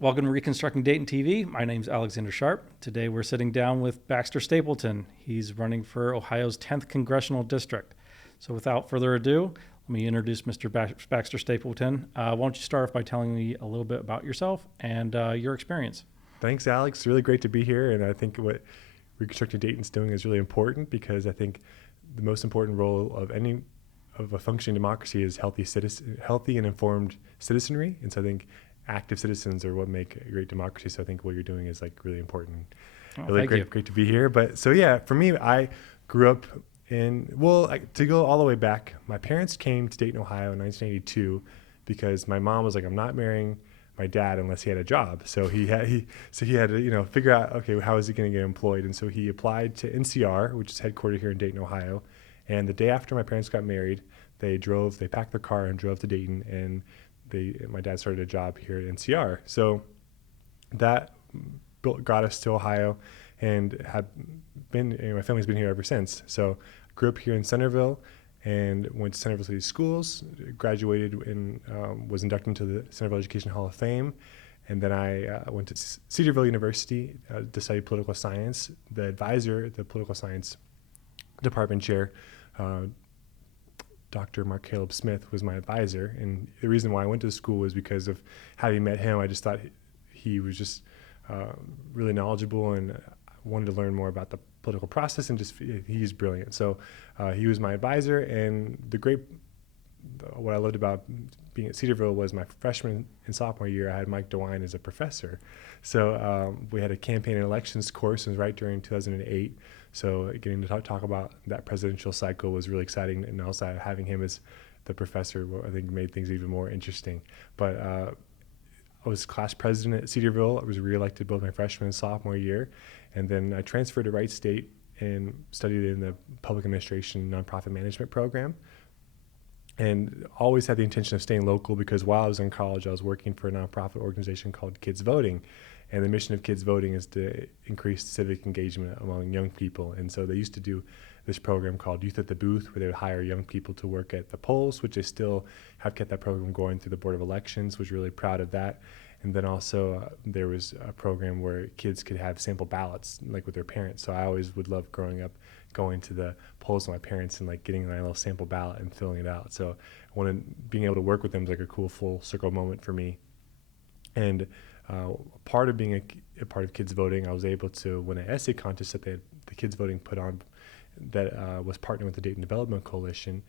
Welcome to Reconstructing Dayton TV. My name's Alexander Sharp. Today we're sitting down with Baxter Stapleton. He's running for Ohio's 10th Congressional District. So without further ado, let me introduce Mr. Baxter Stapleton. Why don't you start off by telling me a little bit about yourself and your experience? Thanks, Alex. It's really great to be here. And I think what Reconstructing Dayton's doing is really important because I think the most important role of a functioning democracy is healthy and informed citizenry. And so I think active citizens are what make a great democracy. So I think what you're doing is like really important. Really great to be here. But so yeah, for me, I grew up to go all the way back, my parents came to Dayton, Ohio in 1982 because my mom was like, I'm not marrying my dad unless he had a job. So he had to, figure out, okay, how is he going to get employed? And so he applied to NCR, which is headquartered here in Dayton, Ohio. And the day after my parents got married, they packed their car and drove to Dayton, and my dad started a job here at NCR. So that got us to Ohio, and my family's been here ever since. So grew up here in Centerville and went to Centerville City Schools, graduated and was inducted into the Centerville Education Hall of Fame. And then I went to Cedarville University to study political science. The political science department chair, Dr. Mark Caleb Smith, was my advisor. And the reason why I went to school was because of having met him. I just thought he was just really knowledgeable, and wanted to learn more about the political process, and he's brilliant. So he was my advisor, and what I loved about being at Cedarville was my freshman and sophomore year, I had Mike DeWine as a professor. So we had a campaign and elections course, and it was right during 2008. So getting to talk about that presidential cycle was really exciting, and also having him as the professor, I think, made things even more interesting. But I was class president at Cedarville. I was reelected both my freshman and sophomore year. And then I transferred to Wright State and studied in the public administration nonprofit management program. And always had the intention of staying local, because while I was in college, I was working for a nonprofit organization called Kids Voting. And the mission of Kids Voting is to increase civic engagement among young people. And so they used to do this program called Youth at the Booth, where they would hire young people to work at the polls, which they still have kept that program going through the Board of Elections. Was really proud of that. And then also there was a program where kids could have sample ballots, like with their parents. So I always would love growing up, going to the polls with my parents and like getting my little sample ballot and filling it out. So being able to work with them was like a cool full circle moment for me. And part of being a part of Kids Voting, I was able to win an essay contest that the Kids Voting put on that was partnered with the Dayton Development Coalition.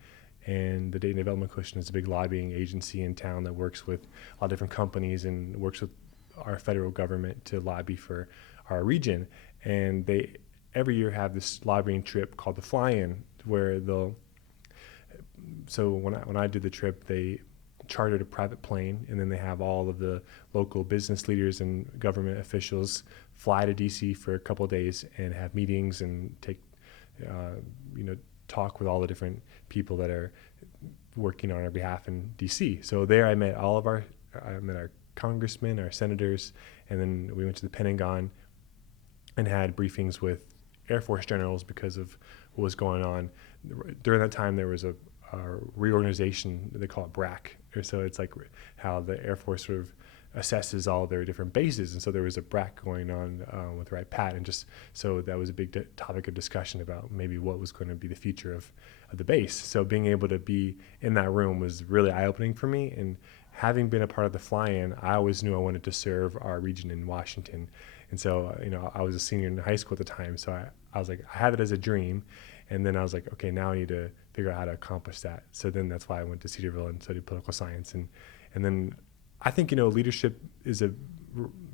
And the Dayton Development Coalition is a big lobbying agency in town that works with a lot of different companies and works with our federal government to lobby for our region. And they every year have this lobbying trip called the Fly-In, where when I did the trip, they chartered a private plane, and then they have all of the local business leaders and government officials fly to DC for a couple of days and have meetings and take talk with all the different people that are working on our behalf in DC. So there I met our congressmen, our senators, and then we went to the Pentagon and had briefings with Air Force generals because of what was going on. During that time, there was a reorganization, they call it BRAC. So it's like how the Air Force sort of assesses all their different bases. And so there was a BRAC going on with Wright Pat, and so that was a big topic of discussion about maybe what was going to be the future of the base. So being able to be in that room was really eye-opening for me. And having been a part of the Fly-In, I always knew I wanted to serve our region in Washington. And so, I was a senior in high school at the time. So I was like, I have it as a dream. And then I was like, okay, now I need to figure out how to accomplish that. So then that's why I went to Cedarville and studied political science. And then I think, leadership is a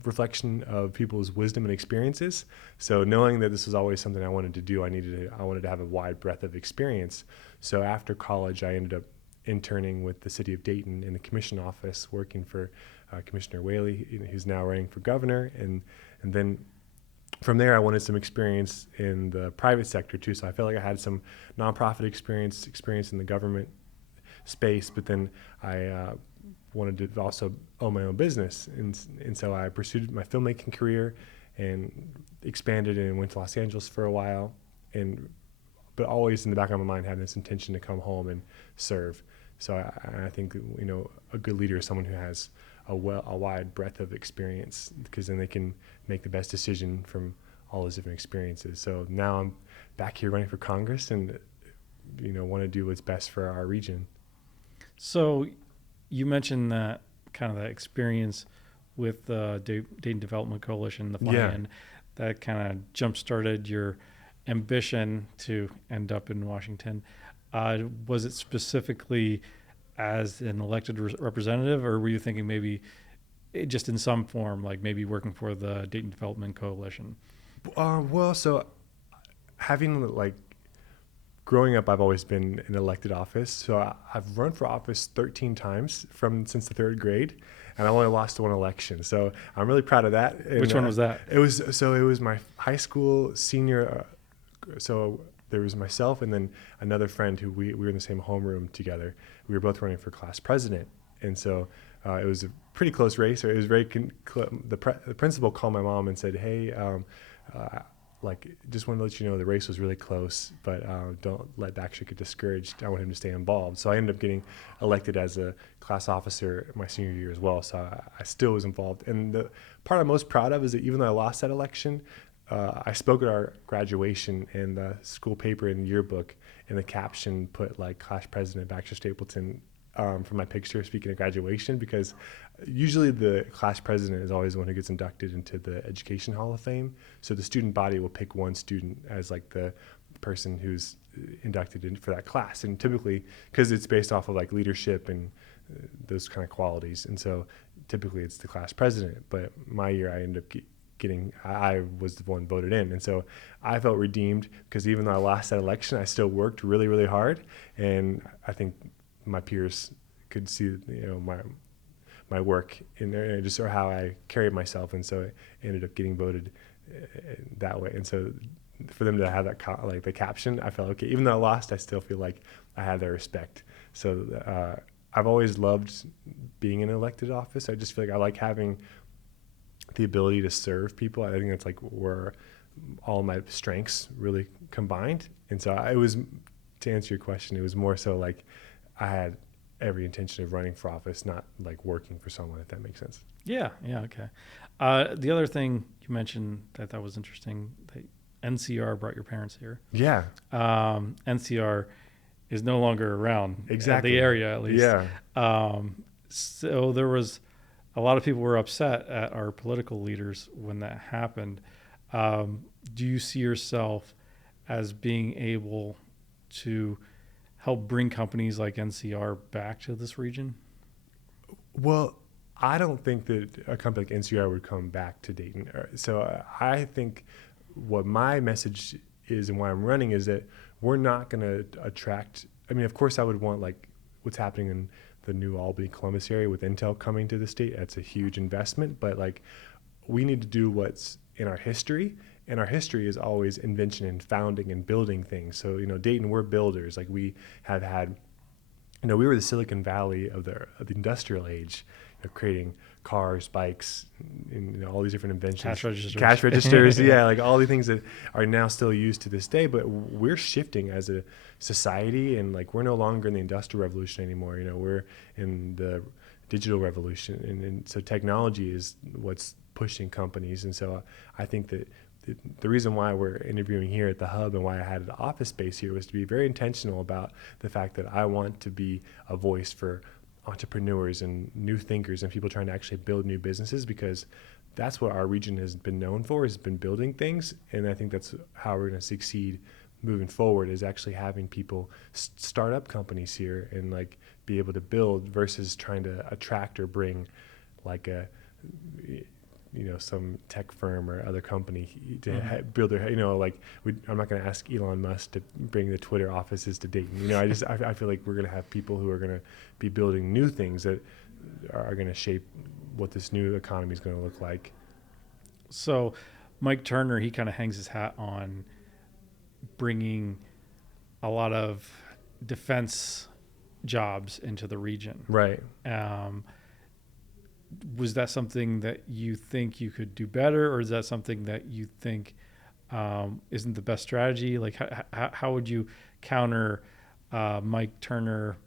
reflection of people's wisdom and experiences. So knowing that this was always something I wanted to do, I wanted to have a wide breadth of experience. So after college, I ended up interning with the city of Dayton in the commission office, working for Commissioner Whaley, who's now running for governor. And then from there, I wanted some experience in the private sector too. So I felt like I had some nonprofit experience in the government space, but then I wanted to also own my own business. And so I pursued my filmmaking career and expanded and went to Los Angeles for a while. But always in the back of my mind having this intention to come home and serve. So I think, a good leader is someone who has a wide breadth of experience, because then they can make the best decision from all those different experiences. So now I'm back here running for Congress, and want to do what's best for our region. So you mentioned that kind of that experience with the Dayton Development Coalition, the fly-in, that kind of jump-started your ambition to end up in Washington. Was it specifically as an elected representative, or were you thinking maybe just in some form, like maybe working for the Dayton Development Coalition? Well, so having growing up, I've always been in elected office. So I've run for office 13 times since the third grade, and I only lost one election. So I'm really proud of that. And, which one was that? It was my high school senior. So there was myself and then another friend who we were in the same homeroom together. We were both running for class president, and so it was a pretty close race. It was very the principal called my mom and said, "Hey, just wanted to let you know the race was really close, but don't let Baxter get discouraged. I want him to stay involved." So I ended up getting elected as a class officer my senior year as well. So I still was involved. And the part I'm most proud of is that even though I lost that election, I spoke at our graduation, and the school paper and yearbook, and the caption put class president Baxter Stapleton for my picture speaking at graduation, because usually the class president is always the one who gets inducted into the Education Hall of Fame. So the student body will pick one student as the person who's inducted in for that class, and typically because it's based off of leadership and those kind of qualities, and so typically it's the class president. But my year I ended up I was the one voted in, and so I felt redeemed, because even though I lost that election, I still worked really, really hard, and I think my peers could see my work in there, and just how I carried myself, and so I ended up getting voted that way. And so for them to have that the caption, I felt okay. Even though I lost, I still feel like I had their respect. So I've always loved being in an elected office. I just feel like I like having the ability to serve people. I think that's where all my strengths really combined. And so to answer your question, it was more so I had every intention of running for office, not working for someone, if that makes sense. Yeah, okay. The other thing you mentioned that I thought was interesting, that NCR brought your parents here. Yeah. NCR is no longer around. Exactly. The area, at least. Yeah. So there was a lot of people were upset at our political leaders when that happened. Do you see yourself as being able to help bring companies like NCR back to this region? Well, I don't think that a company like NCR would come back to Dayton. So I think what my message is, and why I'm running, is that we're not going to attract. I mean, of course, I would want what's happening in the new Albany, Columbus area with Intel coming to the state. That's a huge investment, but we need to do what's in our history. And our history is always invention and founding and building things. So, Dayton, we're builders. We have had, we were the Silicon Valley of the industrial age, creating cars, bikes, and all these different inventions. Cash registers, yeah, all the things that are now still used to this day. But we're shifting as a society, and we're no longer in the industrial revolution anymore. We're in the digital revolution, and so technology is what's pushing companies. And so I think that the reason why we're interviewing here at the Hub and why I had an office space here was to be very intentional about the fact that I want to be a voice for entrepreneurs and new thinkers and people trying to actually build new businesses, because that's what our region has been known for, has been building things. And I think that's how we're going to succeed moving forward, is actually having people start up companies here and be able to build, versus trying to attract or bring some tech firm or other company to build their, I'm not going to ask Elon Musk to bring the Twitter offices to Dayton. I feel like we're going to have people who are going to be building new things that are going to shape what this new economy is going to look like. So Mike Turner, he kind of hangs his hat on bringing a lot of defense jobs into the region. Right. Was that something that you think you could do better, or is that something that you think isn't the best strategy? How would you counter Mike Turner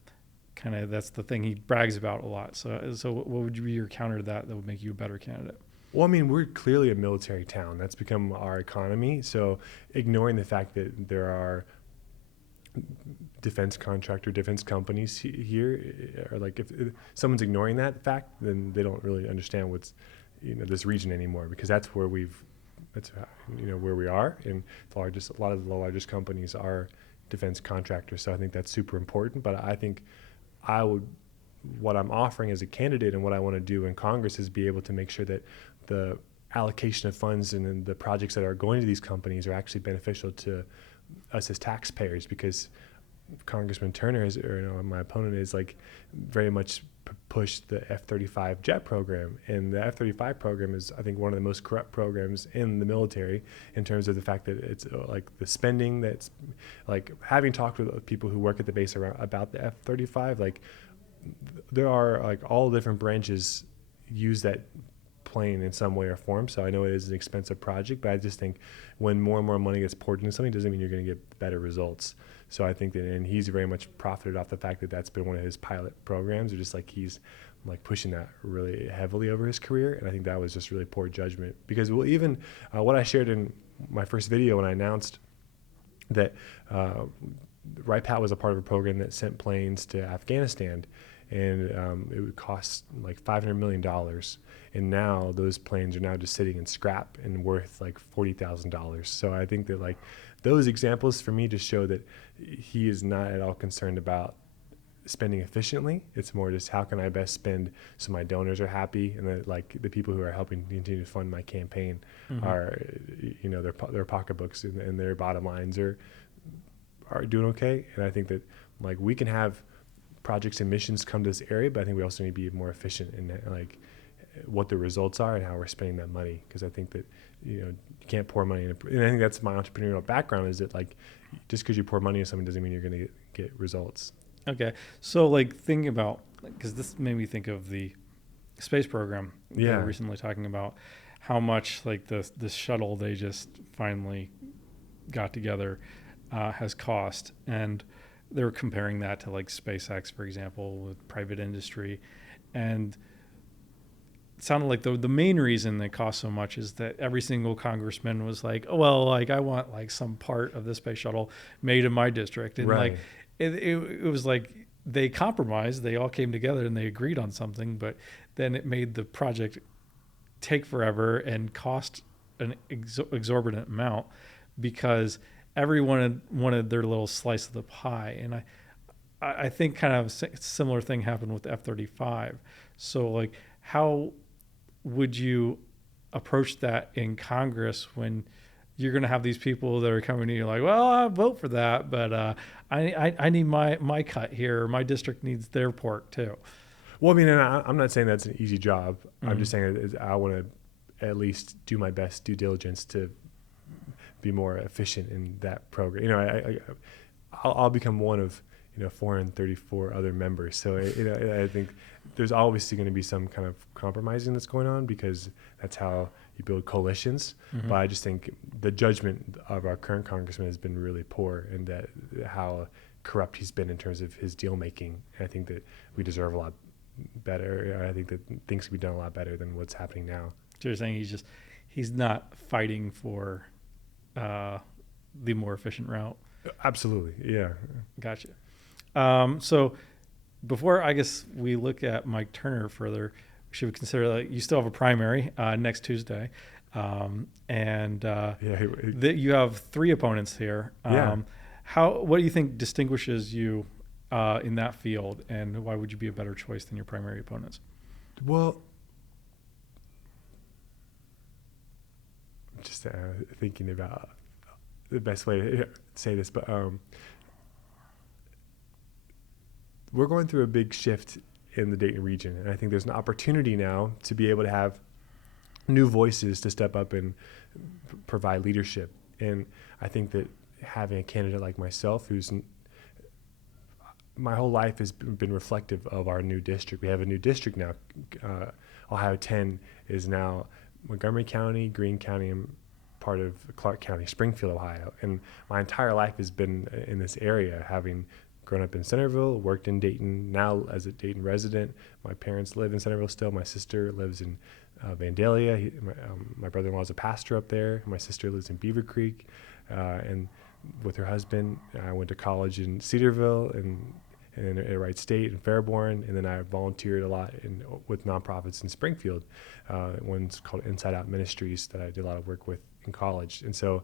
kind of that's the thing he brags about a lot. So what would be your counter to that would make you a better candidate? Well, I mean, we're clearly a military town. That's become our economy. So ignoring the fact that there are defense companies here, or like if someone's ignoring that fact, then they don't really understand what's, this region anymore, because that's where where we are. And a lot of the largest companies are defense contractors. So I think that's super important. But I think what I'm offering as a candidate and what I want to do in Congress is be able to make sure that the allocation of funds and then the projects that are going to these companies are actually beneficial to us as taxpayers, because Congressman Turner my opponent is like very much pushed the F-35 jet program, and the F-35 program is, I think, one of the most corrupt programs in the military in terms of the fact that it's like the spending that's like, having talked with people who work at the base about the F-35, like there are like all different branches use that plane in some way or form. So I know it is an expensive project, but I just think when more and more money gets poured into something doesn't mean you're going to get better results. So I think that, and he's very much profited off the fact that that's been one of his pilot programs, or just like he's like pushing that really heavily over his career. And I think that was just really poor judgment, because even what I shared in my first video when I announced that RightPat was a part of a program that sent planes to Afghanistan, and it would cost like $500 million. And now those planes are now just sitting in scrap and worth like $40,000. So I think that like those examples for me just show that he is not at all concerned about spending efficiently. It's more just how can I best spend so my donors are happy, and that like the people who are helping continue to fund my campaign are, their pocketbooks and their bottom lines are doing okay. And I think that like we can have projects and missions come to this area, but I think we also need to be more efficient in like what the results are and how we're spending that money. Because I think that you can't pour money in, and I think that's my entrepreneurial background, is that like just because you pour money into something doesn't mean you're going to get results. Okay, so like thinking about, because this made me think of the space program we were recently talking about, how much like this shuttle they just finally got together has cost, and they were comparing that to like SpaceX, for example, with private industry. And it sounded like the main reason they cost so much is that every single congressman was like, oh, well, like I want like some part of the space shuttle made in my district. And like it was like they compromised, they all came together and they agreed on something, but then it made the project take forever and cost an exorbitant amount, because everyone wanted their little slice of the pie. And I think kind of a similar thing happened with F-35. So like, how would you approach that in Congress when you're going to have these people that are coming to you like, well, I vote for that, but I need my cut here. My district needs their pork too. Well, I mean, and I'm not saying that's an easy job. I'm just saying that I want to at least do my best due diligence to be more efficient in that program. I'll become one of 434 other members. So I think there's obviously going to be some kind of compromising that's going on, because that's how you build coalitions. But I just think the judgment of our current congressman has been really poor, and that how corrupt he's been in terms of his deal making. And I think that we deserve a lot better. I think that things could be done a lot better than what's happening now. So you're saying he's not fighting for the more efficient route? Absolutely, yeah. Gotcha. So before I guess we look at Mike Turner further, we should consider that you still have a primary next Tuesday, and that you have 3 opponents here. What do you think distinguishes you in that field, and why would you be a better choice than your primary opponents? Well, just thinking about the best way to say this, but we're going through a big shift in the Dayton region, and I think there's an opportunity now to be able to have new voices to step up and provide leadership. And I think that having a candidate like myself, who's my whole life has been reflective of our new district. We have a new district now. Ohio 10 is now Montgomery County, Greene County, and part of Clark County, Springfield, Ohio. And my entire life has been in this area, having grown up in Centerville, worked in Dayton, now as a Dayton resident. My parents live in Centerville still. My sister lives in Vandalia. My brother-in-law is a pastor up there. My sister lives in Beaver Creek. And with her husband, I went to college in Cedarville and at Wright State in Fairborn. And then I volunteered a lot with nonprofits in Springfield. One's called Inside Out Ministries that I did a lot of work with in college. And so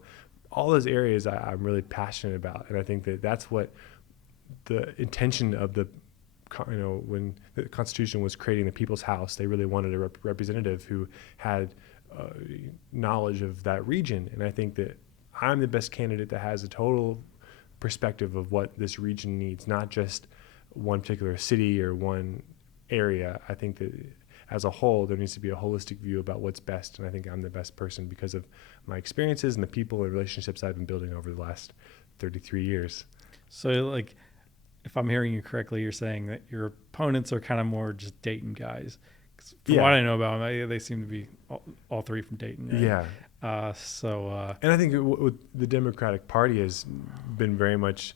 all those areas I'm really passionate about. And I think that that's what the intention of when the Constitution was creating the People's House, they really wanted a representative who had knowledge of that region. And I think that I'm the best candidate that has a total perspective of what this region needs, not just one particular city or one area. I think that as a whole, there needs to be a holistic view about what's best. And I think I'm the best person because of my experiences and the people and relationships I've been building over the last 33 years. So, like, if I'm hearing you correctly, you're saying that your opponents are kind of more just Dayton guys. 'Cause from what I know about them, they seem to be all three from Dayton, right? Yeah. And I think with the Democratic Party has been very much,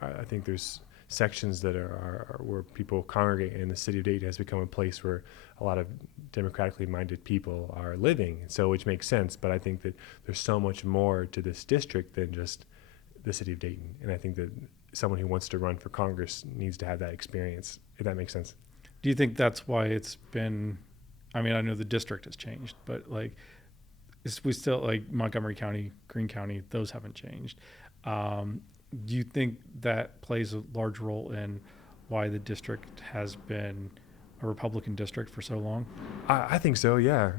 I think there's sections that are where people congregate, and the city of Dayton has become a place where a lot of democratically minded people are living. So, which makes sense. But I think that there's so much more to this district than just the city of Dayton. And I think that someone who wants to run for Congress needs to have that experience, if that makes sense. Do you think that's why it's been, I mean, I know the district has changed, but like, we still, like Montgomery County, Greene County, those haven't changed. Do you think that plays a large role in why the district has been a Republican district for so long? I think so, yeah.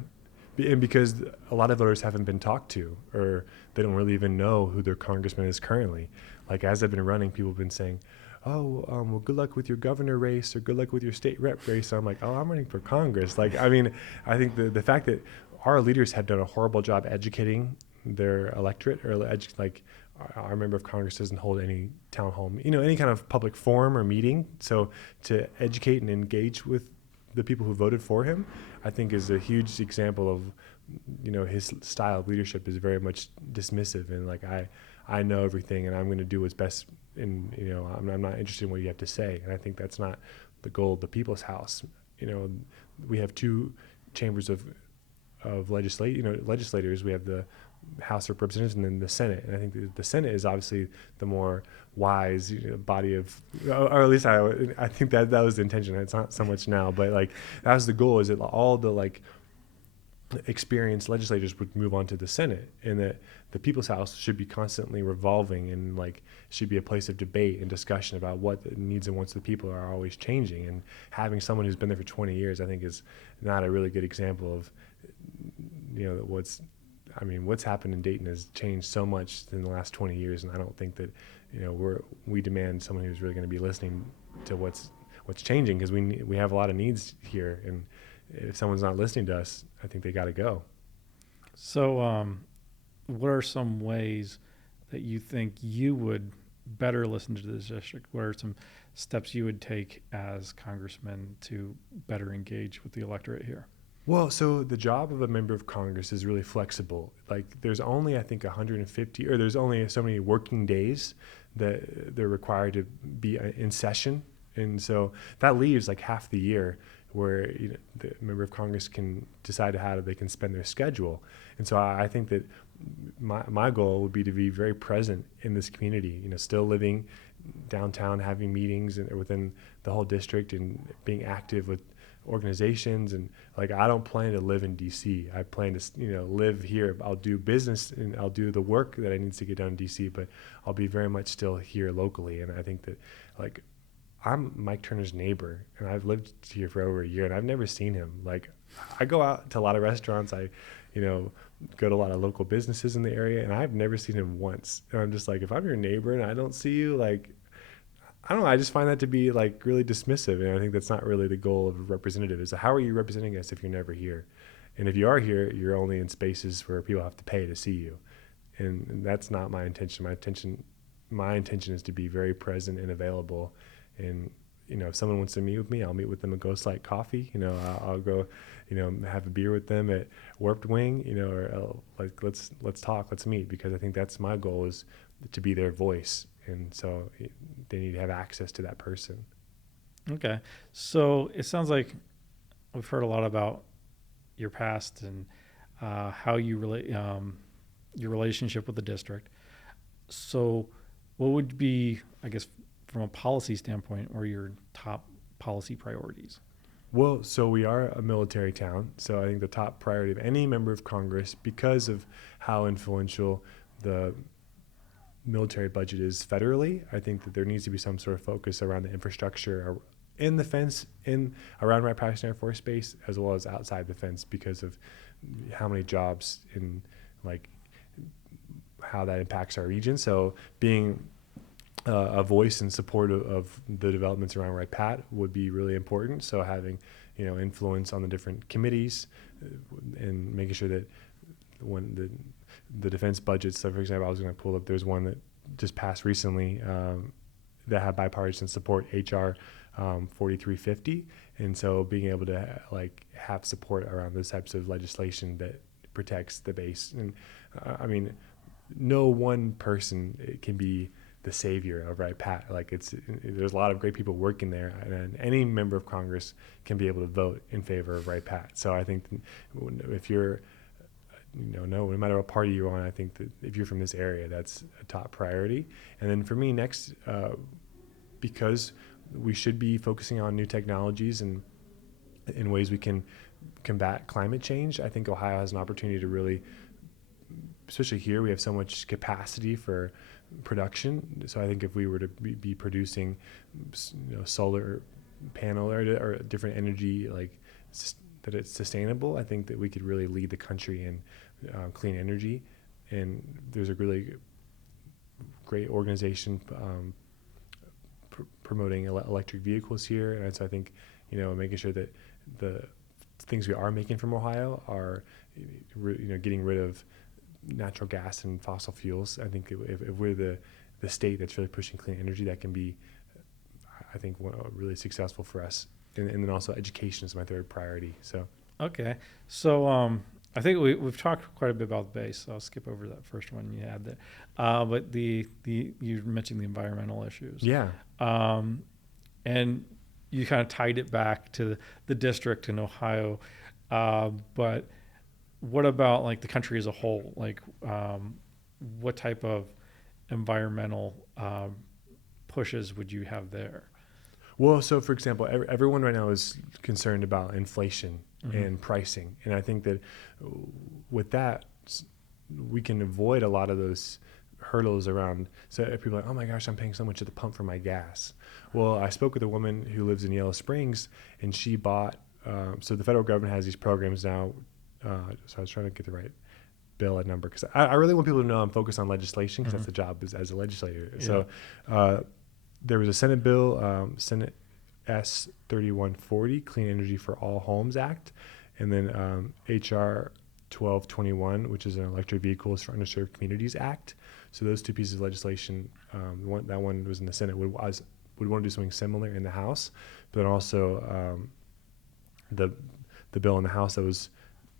And because a lot of voters haven't been talked to, or they don't really even know who their congressman is currently. Like, as I've been running, people have been saying, well, good luck with your governor race or good luck with your state rep race. So I'm like, I'm running for Congress. Like, I mean, I think the fact that our leaders have done a horrible job educating their electorate, or like our member of Congress doesn't hold any town hall, any kind of public forum or meeting. So to educate and engage with the people who voted for him, I think is a huge example of, his style of leadership is very much dismissive and like, I know everything and I'm going to do what's best. And, I'm not interested in what you have to say. And I think that's not the goal of the People's House. We have two chambers of legislators. We have the House of Representatives and then the Senate. And I think the Senate is obviously the more wise body of, or at least I think that was the intention. It's not so much now, but like that was the goal, is that all the like experienced legislators would move on to the Senate, and that the People's House should be constantly revolving and like should be a place of debate and discussion about what the needs and wants of the people are always changing. And having someone who's been there for 20 years, I think, is not a really good example of what's happened in Dayton has changed so much in the last 20 years, and I don't think that we demand someone who's really going to be listening to what's changing, because we have a lot of needs here, and if someone's not listening to us, I think they got to go. So, what are some ways that you think you would better listen to this district? What are some steps you would take as congressman to better engage with the electorate here? Well, so the job of a member of Congress is really flexible. Like, there's only, I think, 150, or there's only so many working days that they're required to be in session. And so that leaves like half the year where the member of Congress can decide how they can spend their schedule. And so I think that my goal would be to be very present in this community, still living downtown, having meetings within the whole district and being active with organizations. And like, I don't plan to live in DC. I plan to live here. I'll do business and I'll do the work that I need to get done in DC, but I'll be very much still here locally. And I think that, like, I'm Mike Turner's neighbor, and I've lived here for over a year, and I've never seen him. Like, I go out to a lot of restaurants. I go to a lot of local businesses in the area, and I've never seen him once. And I'm just like, if I'm your neighbor and I don't see you, like, I don't know. I just find that to be like really dismissive, and I think that's not really the goal of a representative. Is how are you representing us if you're never here? And if you are here, you're only in spaces where people have to pay to see you, and that's not my intention. My intention is to be very present and available. And if someone wants to meet with me, I'll meet with them at Ghost Light Coffee. I'll go, have a beer with them at Warped Wing. Or like let's talk, let's meet, because I think that's my goal, is to be their voice. and so they need to have access to that person. Okay. So it sounds like we've heard a lot about your past and how you relate, your relationship with the district. So, what would be, I guess, from a policy standpoint, or your top policy priorities? Well, so we are a military town. So I think the top priority of any member of Congress, because of how influential the military budget is federally, I think that there needs to be some sort of focus around the infrastructure in the fence, in around Wright-Patterson Air Force Base, as well as outside the fence, because of how many jobs and like how that impacts our region. So being a voice in support of the developments around Wright-Pat would be really important. So having, influence on the different committees and making sure that when the defense budgets. So for example, I was going to pull up, there's one that just passed recently that had bipartisan support, HR 4350. And so being able to have support around those types of legislation that protects the base. And no one person can be the savior of Wright-Pat. There's a lot of great people working there, and any member of Congress can be able to vote in favor of Wright-Pat. So I think if you're, no matter what party you're on, I think that if you're from this area, that's a top priority. And then for me next, because we should be focusing on new technologies and in ways we can combat climate change, I think Ohio has an opportunity to really, especially here, we have so much capacity for production. So I think if we were to be producing, solar panel or different energy, that it's sustainable, I think that we could really lead the country in clean energy. And there's a really great organization promoting electric vehicles here. And so I think, making sure that the things we are making from Ohio are, getting rid of natural gas and fossil fuels. I think if we're the state that's really pushing clean energy, that can be, I think, really successful for us. And then also education is my third priority. So okay, so I think we've talked quite a bit about the base. So I'll skip over that first one you had there. But you mentioned the environmental issues. Yeah. And you kind of tied it back to the district in Ohio, but what about the country as a whole? What type of environmental pushes would you have there? Well, so for example, everyone right now is concerned about inflation Mm-hmm. and pricing. And I think that with that, we can avoid a lot of those hurdles around. So if people are like, oh my gosh, I'm paying so much at the pump for my gas. Well, I spoke with a woman who lives in Yellow Springs, and she bought, so the federal government has these programs now. So I was trying to get the right bill and number, because I really want people to know I'm focused on legislation, because that's the job as a legislator. Yeah. So there was a Senate bill, Senate S 3140, Clean Energy for All Homes Act, and then HR 1221, which is an Electric Vehicles for Underserved Communities Act. So those two pieces of legislation, that one was in the Senate, would want to do something similar in the House, but then also the bill in the House that was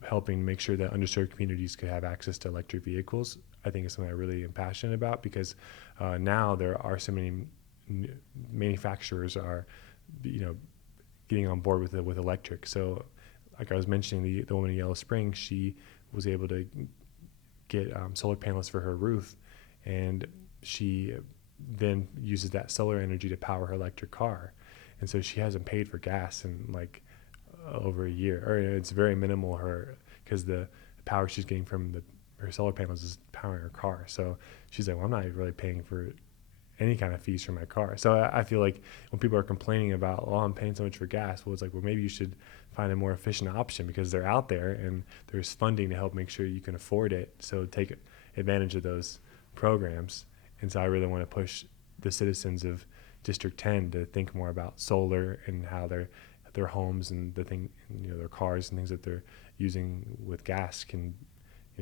helping make sure that underserved communities could have access to electric vehicles, I think is something I really am passionate about, because now there are so many manufacturers are, getting on board with electric. So like I was mentioning, the woman in Yellow Springs, she was able to get solar panels for her roof, and she then uses that solar energy to power her electric car. And so she hasn't paid for gas in over a year, or it's very minimal, because the power she's getting from her solar panels is powering her car. So she's like, well, I'm not really paying for any kind of fees for my car. So I feel like when people are complaining about, oh, I'm paying so much for gas, well, it's like, well, maybe you should find a more efficient option, because they're out there and there's funding to help make sure you can afford it. So take advantage of those programs. And so I really want to push the citizens of District 10 to think more about solar and how their homes and their cars and things that they're using with gas can,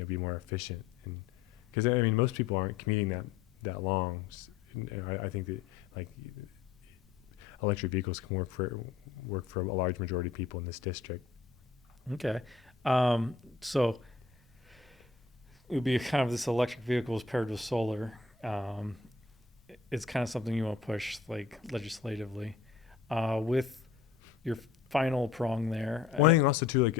be more efficient. And because most people aren't commuting that long. I think that electric vehicles can work for a large majority of people in this district. Okay, so it would be kind of this electric vehicles paired with solar. it's kind of something you want to push like legislatively. With your final prong there. One thing also too, like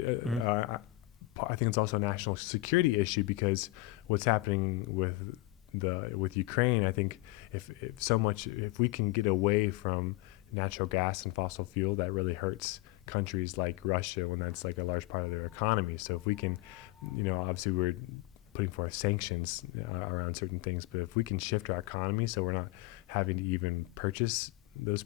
I think it's also a national security issue, because what's happening with Ukraine, I think if we can get away from natural gas and fossil fuel, that really hurts countries like Russia when that's like a large part of their economy. So if we can, obviously we're putting forth sanctions around certain things, but if we can shift our economy so we're not having to even purchase those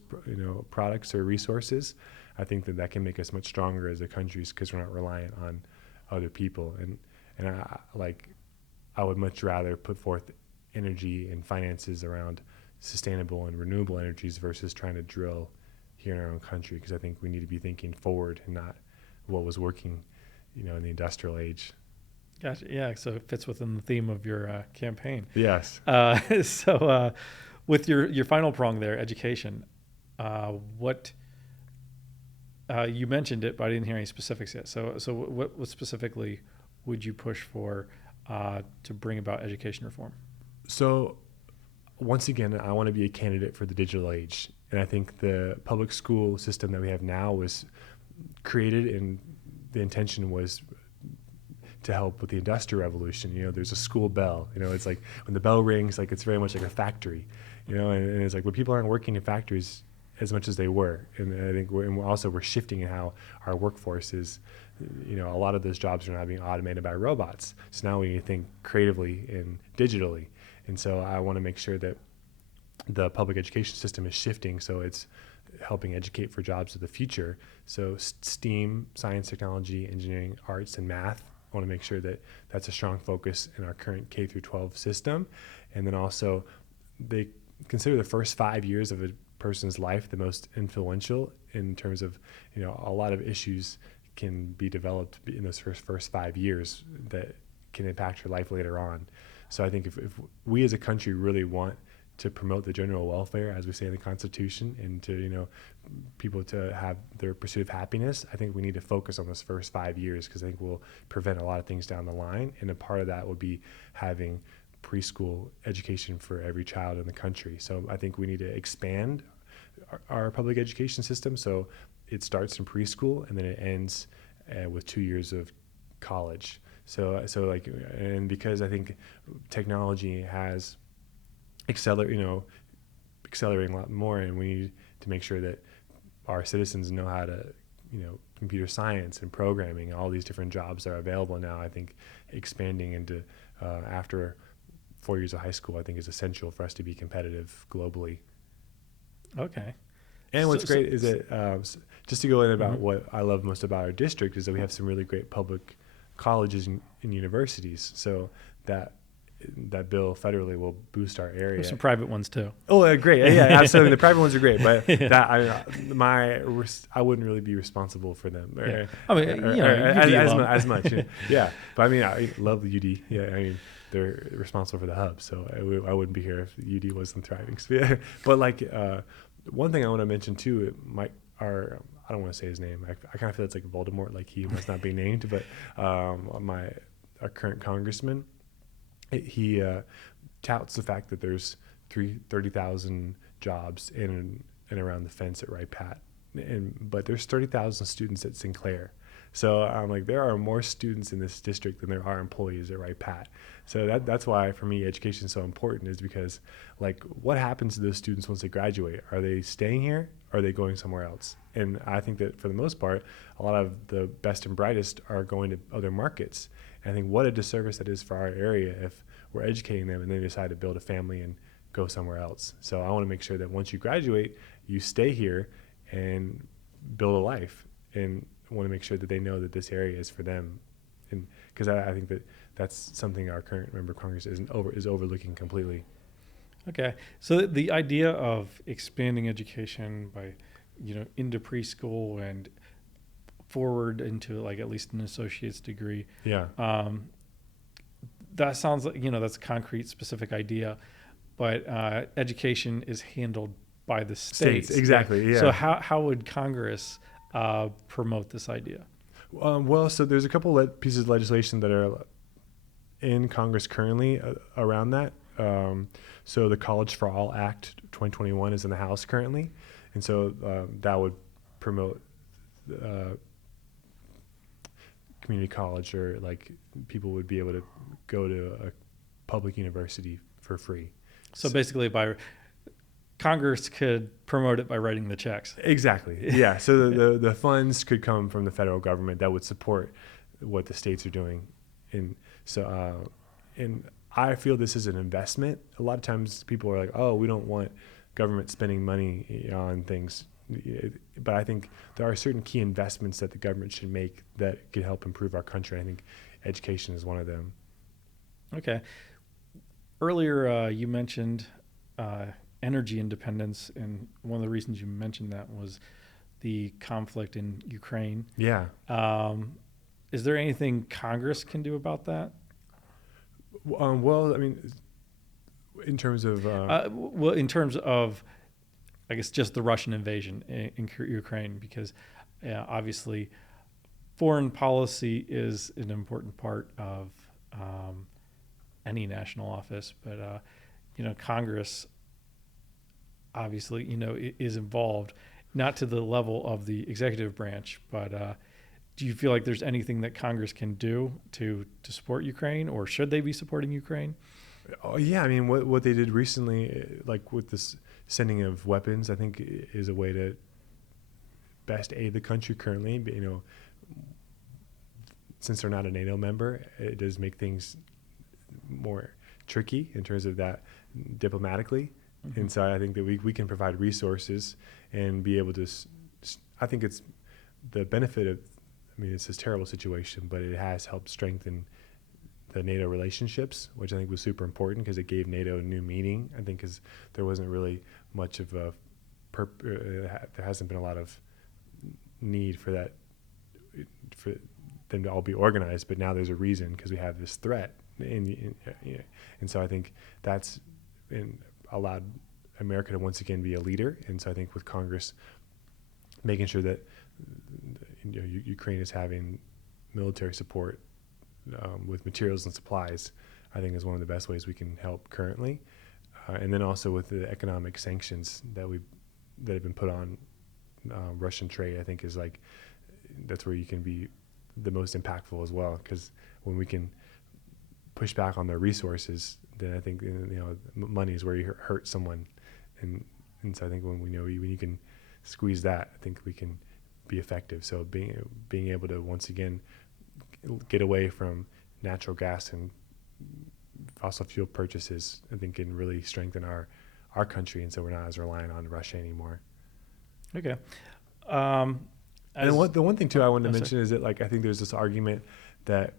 products or resources, I think that can make us much stronger as a country, because we're not reliant on other people. And I would much rather put forth energy and finances around sustainable and renewable energies versus trying to drill here in our own country, because I think we need to be thinking forward and not what was working, in the industrial age. Gotcha. Yeah. So it fits within the theme of your campaign. Yes. So with your final prong there, education, what you mentioned it, but I didn't hear any specifics yet. So what specifically would you push for to bring about education reform? So once again, I want to be a candidate for the digital age. And I think the public school system that we have now was created, and the intention was to help with the Industrial Revolution. There's a school bell. It's like when the bell rings, like it's very much like a factory. And it's like when people aren't working in factories as much as they were. And I think we're shifting in how our workforce is. A lot of those jobs are now being automated by robots. So now we need to think creatively and digitally. And so I want to make sure that the public education system is shifting, so it's helping educate for jobs of the future. So STEAM, science, technology, engineering, arts, and math, I want to make sure that that's a strong focus in our current K through 12 system. And then also they consider the first 5 years of a person's life the most influential, in terms of, a lot of issues can be developed in those first 5 years that can impact your life later on. So I think if we as a country really want to promote the general welfare, as we say in the Constitution, and to, people to have their pursuit of happiness, I think we need to focus on those first 5 years, because I think we'll prevent a lot of things down the line. And a part of that would be having preschool education for every child in the country. So I think we need to expand our public education system, so it starts in preschool and then it ends with 2 years of college. So and because I think technology has accelerating a lot more, and we need to make sure that our citizens know how to, computer science and programming, all these different jobs are available now. I think expanding into after 4 years of high school, I think is essential for us to be competitive globally. Okay. And what's great is that, just to go in about what I love most about our district, is that we have some really great public colleges and universities. So that bill federally will boost our area. There's some private ones too. Oh, great. Yeah, absolutely. The private ones are great, but I wouldn't really be responsible for them. As much. Yeah. But I mean, I love the UD. Yeah. I mean, they're responsible for the hub. So I wouldn't be here if UD wasn't thriving. But one thing I want to mention too, I don't want to say his name. I kind of feel it's like Voldemort, like he must not be named, but our current congressman, he touts the fact that there's 30,000 jobs in and around the fence at Wright Pat, but there's 30,000 students at Sinclair. So I'm like, there are more students in this district than there are employees at Wright Pat. So that's why for me education is so important, is because like what happens to those students once they graduate? Are they staying here? Or are they going somewhere else? And I think that for the most part, a lot of the best and brightest are going to other markets. And I think what a disservice that is for our area if we're educating them and they decide to build a family and go somewhere else. So I want to make sure that once you graduate, you stay here and build a life, and want to make sure that they know that this area is for them. And because I think that that's something our current member of Congress is overlooking completely. Okay. So the idea of expanding education by, into preschool and forward into like at least an associate's degree. Yeah. That sounds like, that's a concrete, specific idea, but education is handled by the states. Exactly. Yeah. So how would Congress promote this idea? So there's a couple pieces of legislation that are in Congress currently around that. So the College for All Act 2021 is in the House currently, and so that would promote community college, or like people would be able to go to a public university for free. So basically, Congress could promote it by writing the checks. Exactly. Yeah. So the funds could come from the federal government that would support what the states are doing, and so and I feel this is an investment. A lot of times people are like, "Oh, we don't want government spending money on things," but I think there are certain key investments that the government should make that could help improve our country. I think education is one of them. Okay. Earlier, you mentioned energy independence, and one of the reasons you mentioned that was the conflict in Ukraine. Yeah. Is there anything Congress can do about that? Well, I mean, in terms of in terms of, I guess, just the Russian invasion in Ukraine, because obviously foreign policy is an important part of any national office, but Congress obviously is involved, not to the level of the executive branch, but do you feel like there's anything that Congress can do to support Ukraine, or should they be supporting Ukraine? Oh, yeah, I mean, what they did recently, like with this sending of weapons, I think is a way to best aid the country currently. But, since they're not a NATO member, it does make things more tricky in terms of that diplomatically. Mm-hmm. And so I think that we can provide resources and be able to, I think it's the benefit of, I mean, it's this terrible situation, but it has helped strengthen the NATO relationships, which I think was super important because it gave NATO a new meaning. I think because there wasn't really much of a, there hasn't been a lot of need for that, for them to all be organized, but now there's a reason because we have this threat. And so I think that's allowed America to once again be a leader. And so I think with Congress making sure that Ukraine is having military support with materials and supplies, I think is one of the best ways we can help currently. And then also with the economic sanctions that have been put on Russian trade, I think is like, that's where you can be the most impactful as well. Because when we can push back on their resources, then I think money is where you hurt someone, and so I think when you can squeeze that, I think we can be effective. So being able to once again get away from natural gas and fossil fuel purchases, I think can really strengthen our country, and so we're not as reliant on Russia anymore. Okay. And the one thing too I wanted to mention is that, like, I think there's this argument that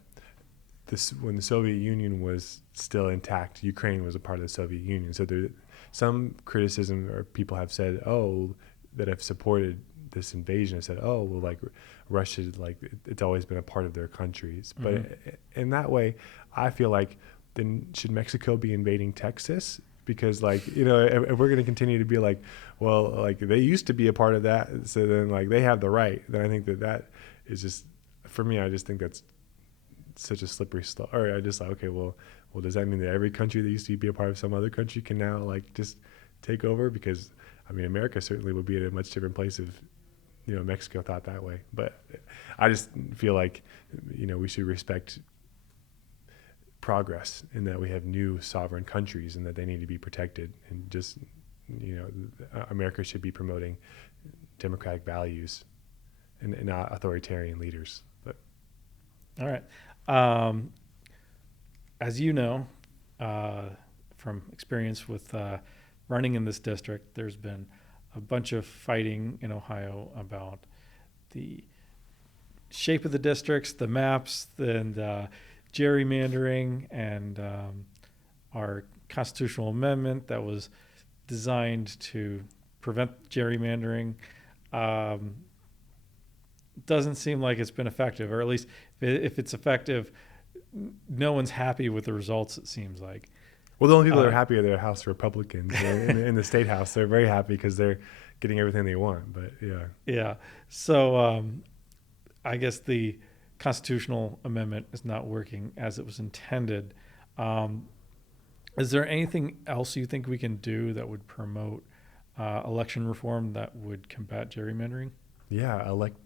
when the Soviet Union was still intact, Ukraine was a part of the Soviet Union. So there's some criticism, or people have said, that have supported this invasion have said, like Russia, like it's always been a part of their countries. Mm-hmm. But in that way, I feel like then should Mexico be invading Texas? Because if we're going to continue to be like, well, like they used to be a part of that, so then like they have the right, then I think that is just, for me, I just think that's such a slippery slope. Or I just like, okay, well, does that mean that every country that used to be a part of some other country can now like just take over? Because I mean, America certainly would be at a much different place if Mexico thought that way. But I just feel like we should respect progress in that we have new sovereign countries and that they need to be protected, and just America should be promoting democratic values and not authoritarian leaders. But all right. As you know, from experience with running in this district, there's been a bunch of fighting in Ohio about the shape of the districts, the maps, and gerrymandering, and our constitutional amendment that was designed to prevent gerrymandering. Doesn't seem like it's been effective, or at least if it's effective, no one's happy with the results, it seems like. Well, the only people that are happy are the House Republicans in the state House. They're very happy because they're getting everything they want. But yeah. Yeah. So I guess the constitutional amendment is not working as it was intended. Is there anything else you think we can do that would promote election reform that would combat gerrymandering? Yeah, elect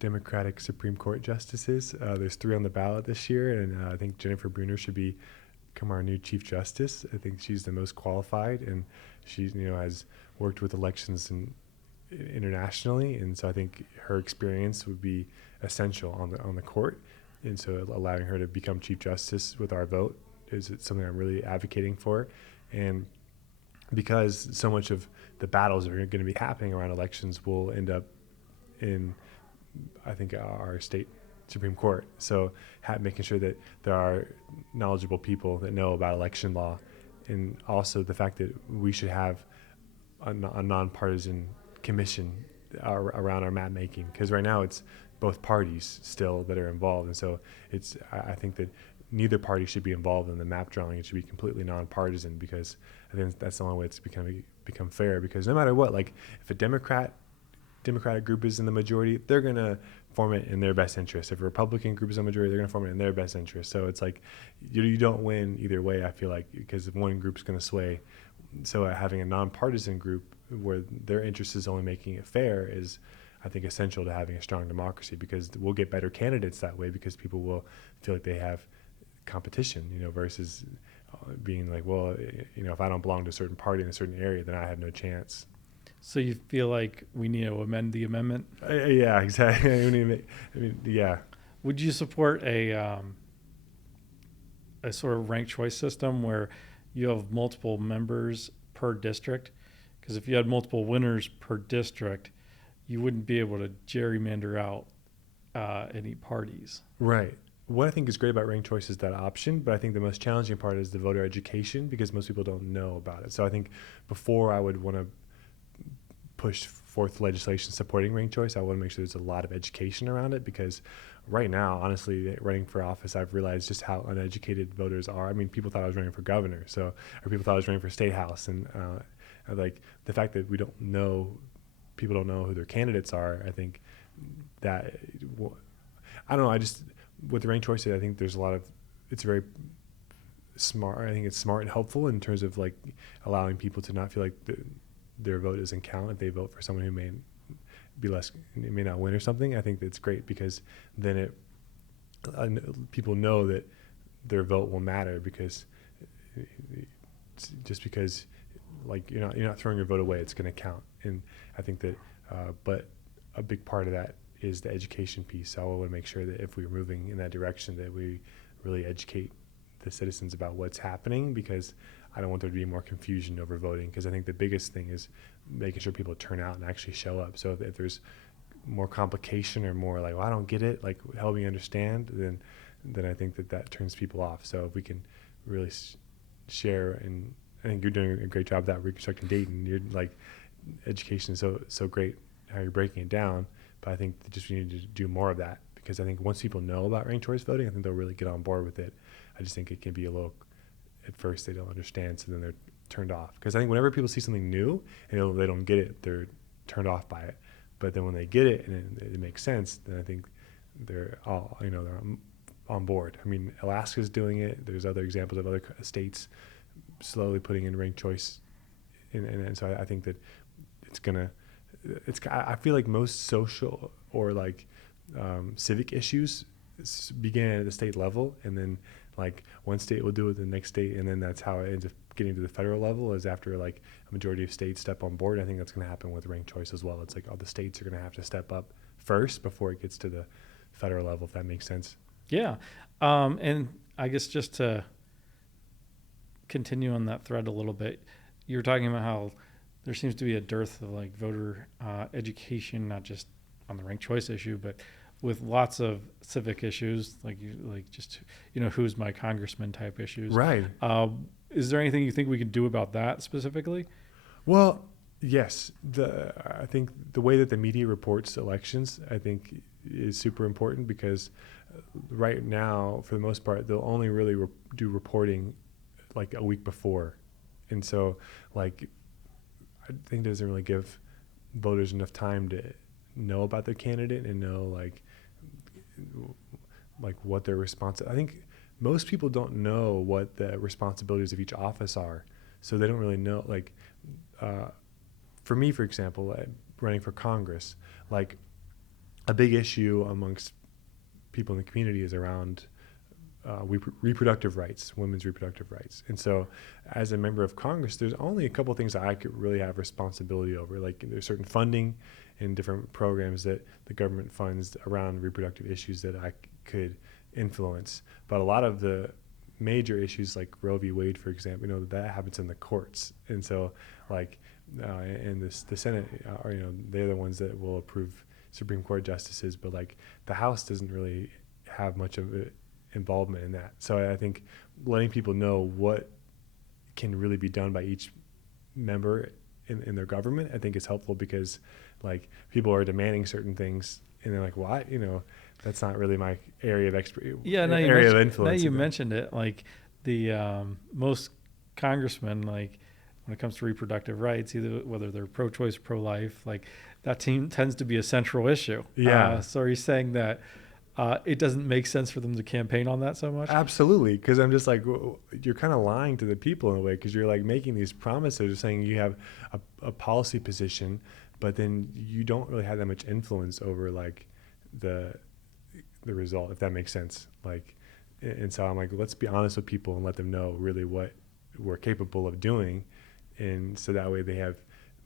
Democratic Supreme Court justices. There's 3 on the ballot this year, and I think Jennifer Brunner should become our new Chief Justice. I think she's the most qualified, and she has worked with elections internationally, and so I think her experience would be essential on the court. And so allowing her to become Chief Justice with our vote is something I'm really advocating for. And because so much of the battles that are going to be happening around elections will end up in, I think, our state Supreme Court. So making sure that there are knowledgeable people that know about election law, and also the fact that we should have a nonpartisan commission around our map making, because right now it's both parties still that are involved, and so I think that neither party should be involved in the map drawing. It should be completely nonpartisan, because I think that's the only way it's become fair. Because no matter what, like if a Democratic group is in the majority, they're going to form it in their best interest. If a Republican group is in the majority, they're going to form it in their best interest. So it's like you don't win either way, I feel like, because if one group's going to sway. So having a nonpartisan group where their interest is only making it fair is, I think, essential to having a strong democracy, because we'll get better candidates that way, because people will feel like they have competition, versus being like, well, if I don't belong to a certain party in a certain area, then I have no chance. So you feel like we need to amend the amendment? Yeah, exactly. Yeah. Would you support a sort of ranked choice system where you have multiple members per district? Because if you had multiple winners per district, you wouldn't be able to gerrymander out any parties. Right. What I think is great about ranked choice is that option, but I think the most challenging part is the voter education, because most people don't know about it. So I think before I would want to push forth legislation supporting ranked choice, I want to make sure there's a lot of education around it, because right now, honestly, running for office, I've realized just how uneducated voters are. I mean, people thought I was running for governor, or people thought I was running for state house, and like the fact that people don't know who their candidates are. I think that I don't know. With the ranked choice, I think there's it's very smart. I think it's smart and helpful in terms of like allowing people to not feel like their vote doesn't count if they vote for someone who may not win or something. I think that's great, because then people know that their vote will matter, because just because like you're not throwing your vote away, it's going to count. And I think that but a big part of that is the education piece. So I want to make sure that if we're moving in that direction, that we really educate the citizens about what's happening, because I don't want there to be more confusion over voting, because I think the biggest thing is making sure people turn out and actually show up. So if there's more complication or more like, well, I don't get it, like help me understand, then I think that turns people off. So if we can really share, and I think you're doing a great job of that, reconstructing Dayton. You're like, education is so great how you're breaking it down, but I think that we need to do more of that, because I think once people know about ranked choice voting, I think they'll really get on board with it. I just think it can be a little, at first they don't understand, so then they're turned off. Because I think whenever people see something new and they don't get it, they're turned off by it. But then when they get it and it makes sense, then I think they're all, they're on board. I mean, Alaska's doing it. There's other examples of other states slowly putting in ranked choice, and so I think that I feel like most social or like civic issues begin at the state level, and then like one state will do it, the next state, and then that's how it ends up getting to the federal level, is after like a majority of states step on board. I think that's going to happen with ranked choice as well. It's like all the states are going to have to step up first before it gets to the federal level, if that makes sense. Yeah. And I guess just to continue on that thread a little bit, you're talking about how there seems to be a dearth of like voter education, not just on the ranked choice issue, but with lots of civic issues, who's my congressman type issues. Right. Is there anything you think we could do about that specifically? Well, yes. I think the way that the media reports elections, I think, is super important, because right now, for the most part, they'll only really do reporting like a week before. And so, like, I think it doesn't really give voters enough time to know about their candidate and know like what their response is. I think most people don't know what the responsibilities of each office are. So they don't really know, like, for me, for example, running for Congress, like a big issue amongst people in the community is around reproductive rights, women's reproductive rights. And so as a member of Congress, there's only a couple things that I could really have responsibility over. Like there's certain funding and different programs that the government funds around reproductive issues that I could influence. But a lot of the major issues like Roe v. Wade, for example, that happens in the courts. And so like, and the Senate are, they're the ones that will approve Supreme Court justices, but like the House doesn't really have much of it involvement in that. So I think letting people know what can really be done by each member in their government, I think is helpful, because like people are demanding certain things and they're like, why, that's not really my area of expertise. Yeah, area of influence. Now you mentioned it, like the most congressmen, like when it comes to reproductive rights, either whether they're pro-choice, pro-life, like that team tends to be a central issue. Yeah. So are you saying that it doesn't make sense for them to campaign on that so much? Absolutely, because I'm just like, you're kind of lying to the people in a way, because you're like making these promises, saying you have a policy position, but then you don't really have that much influence over like the result, if that makes sense. Like, and so I'm like, let's be honest with people and let them know really what we're capable of doing, and so that way they have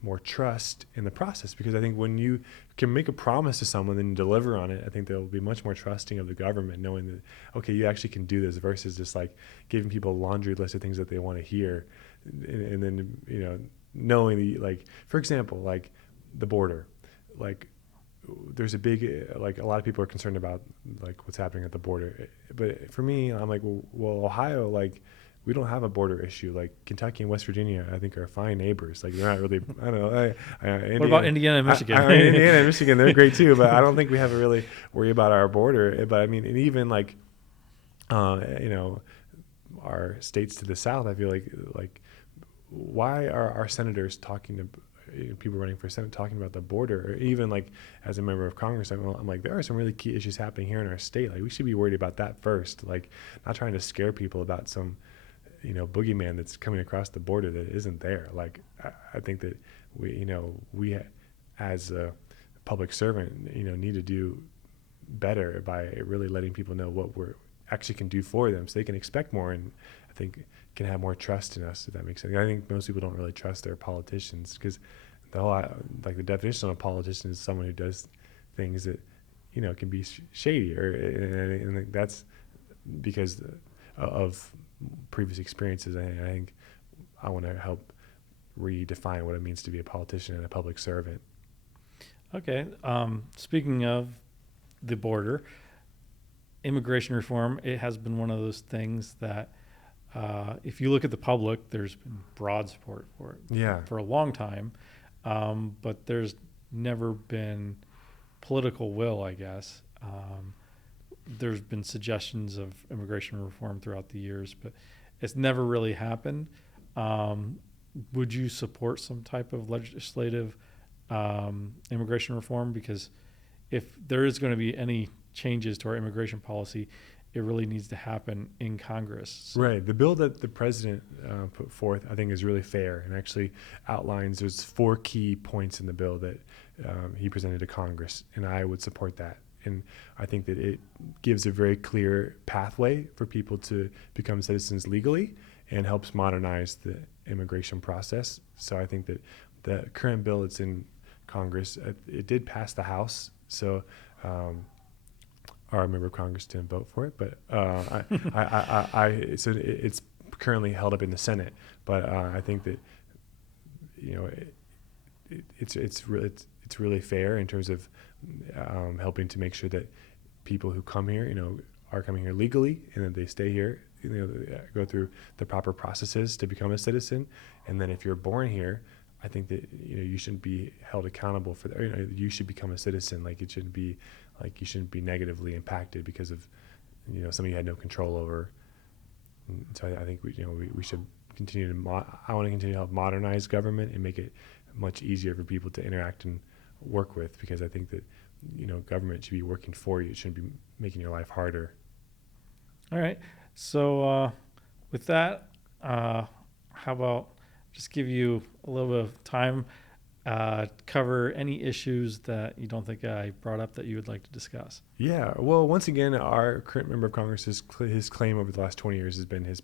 more trust in the process. Because I think when you can make a promise to someone and deliver on it, I think they'll be much more trusting of the government, knowing that, okay, you actually can do this, versus just like giving people a laundry list of things that they want to hear. And then, knowing the, like, for example, like the border, like there's a big, like a lot of people are concerned about like what's happening at the border. But for me, I'm like, well, Ohio, like, we don't have a border issue. Like Kentucky and West Virginia, I think, are fine neighbors. Like they're not really, I don't know. What about Indiana and Michigan? Indiana and Michigan, they're great too, but I don't think we have to really worry about our border. But I mean, and even like, our states to the south, I feel like, why are our senators talking to people running for Senate talking about the border? Or even like as a member of Congress, I'm like, there are some really key issues happening here in our state. Like we should be worried about that first. Like not trying to scare people about some boogeyman that's coming across the border that isn't there. Like, I think that we as a public servant, need to do better by really letting people know what we're actually can do for them, so they can expect more, and I think can have more trust in us, if that makes sense. I think most people don't really trust their politicians, because the whole, like the definition of a politician is someone who does things that, can be shady, and that's because of previous experiences. I think I want to help redefine what it means to be a politician and a public servant. Okay. Speaking of the border, immigration reform, it has been one of those things that if you look at the public, there's been broad support for it for a long time, but there's never been political will, I guess. There's been suggestions of immigration reform throughout the years, but it's never really happened. Would you support some type of legislative immigration reform? Because if there is going to be any changes to our immigration policy, it really needs to happen in Congress. So. Right. The bill that the president put forth, I think, is really fair, and actually outlines, there's 4 key points in the bill that he presented to Congress, and I would support that. And I think that it gives a very clear pathway for people to become citizens legally, and helps modernize the immigration process. So I think that the current bill that's in Congress, it did pass the House. So our member of Congress didn't vote for it, but so it's currently held up in the Senate. But I think that it's really fair in terms of helping to make sure that people who come here, are coming here legally, and that they stay here, go through the proper processes to become a citizen. And then if you're born here, I think that you shouldn't be held accountable for that. You should become a citizen. Like it shouldn't be like you shouldn't be negatively impacted because of something you had no control over. And so I think we should continue to. I want to continue to help modernize government and make it much easier for people to interact and work with, because I think that government should be working for you. It shouldn't be making your life harder. All right. So with that, how about just give you a little bit of time, cover any issues that you don't think I brought up that you would like to discuss. Yeah, well, once again, our current member of Congress, his claim over the last 20 years has been his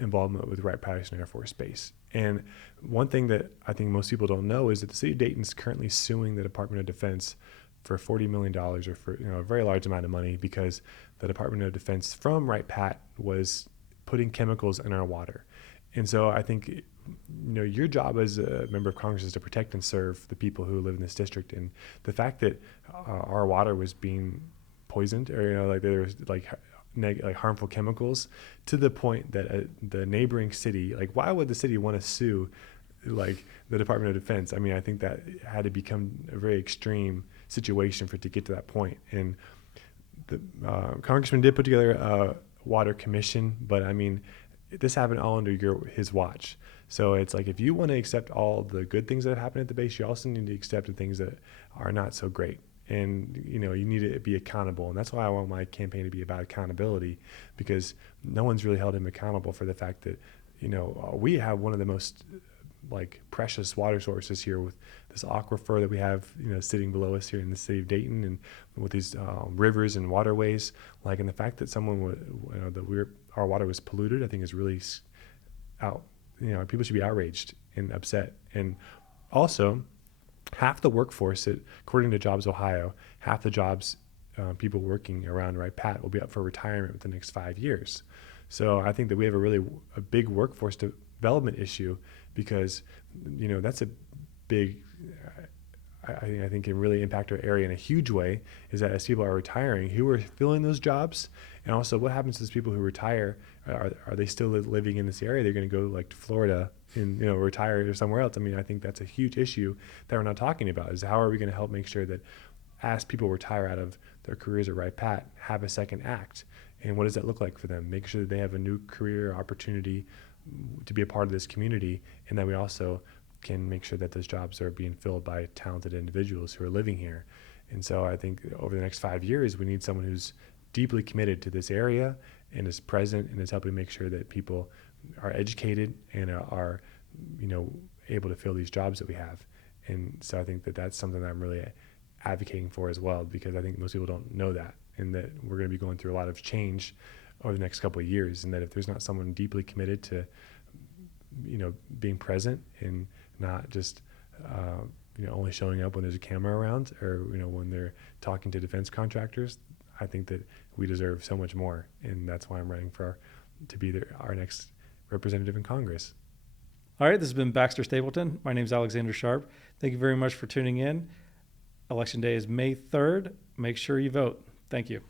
involvement with Wright-Patterson Air Force Base. And one thing that I think most people don't know is that the city of Dayton is currently suing the Department of Defense for $40 million, or for a very large amount of money, because the Department of Defense from Wright-Pat was putting chemicals in our water. And so I think your job as a member of Congress is to protect and serve the people who live in this district. And the fact that our water was being poisoned, or like there was like harmful chemicals, to the point that the neighboring city, like, why would the city want to sue like the Department of Defense? I mean, I think that had to become a very extreme situation for it to get to that point. And the congressman did put together a water commission, but I mean, this happened all under his watch. So it's like, if you want to accept all the good things that have happened at the base, you also need to accept the things that are not so great. And, you need to be accountable. And that's why I want my campaign to be about accountability, because no one's really held him accountable for the fact that, we have one of the most precious water sources here, with this aquifer that we have, sitting below us here in the city of Dayton, and with these rivers and waterways. And the fact that our water was polluted, I think is really out. People should be outraged and upset. And also, half the workforce, according to Jobs Ohio, half the jobs people working around Wright-Pat will be up for retirement within the next 5 years. So I think that we have a big workforce development issue, because that's a big, I think can really impact our area in a huge way, is that as people are retiring, who are filling those jobs? And also, what happens to those people who retire? Are they still living in this area? They're going to go to Florida and retire or somewhere else. I mean, I think that's a huge issue that we're not talking about, is how are we going to help make sure that as people retire out of their careers at Wright-Pat, have a second act? And what does that look like for them? Make sure that they have a new career opportunity to be a part of this community, and that we also can make sure that those jobs are being filled by talented individuals who are living here. And so I think over the next 5 years, we need someone who's deeply committed to this area and is present and is helping make sure that people are educated and are able to fill these jobs that we have. And so I think that that's something that I'm really advocating for as well, because I think most people don't know that, and that we're going to be going through a lot of change over the next couple of years, and that if there's not someone deeply committed to being present and not just only showing up when there's a camera around, or when they're talking to defense contractors, I think that we deserve so much more. And that's why I'm running to be our next representative in Congress. All right, this has been Baxter Stapleton. My name is Alexander Sharp. Thank you very much for tuning in. Election day is May 3rd. Make sure you vote. Thank you.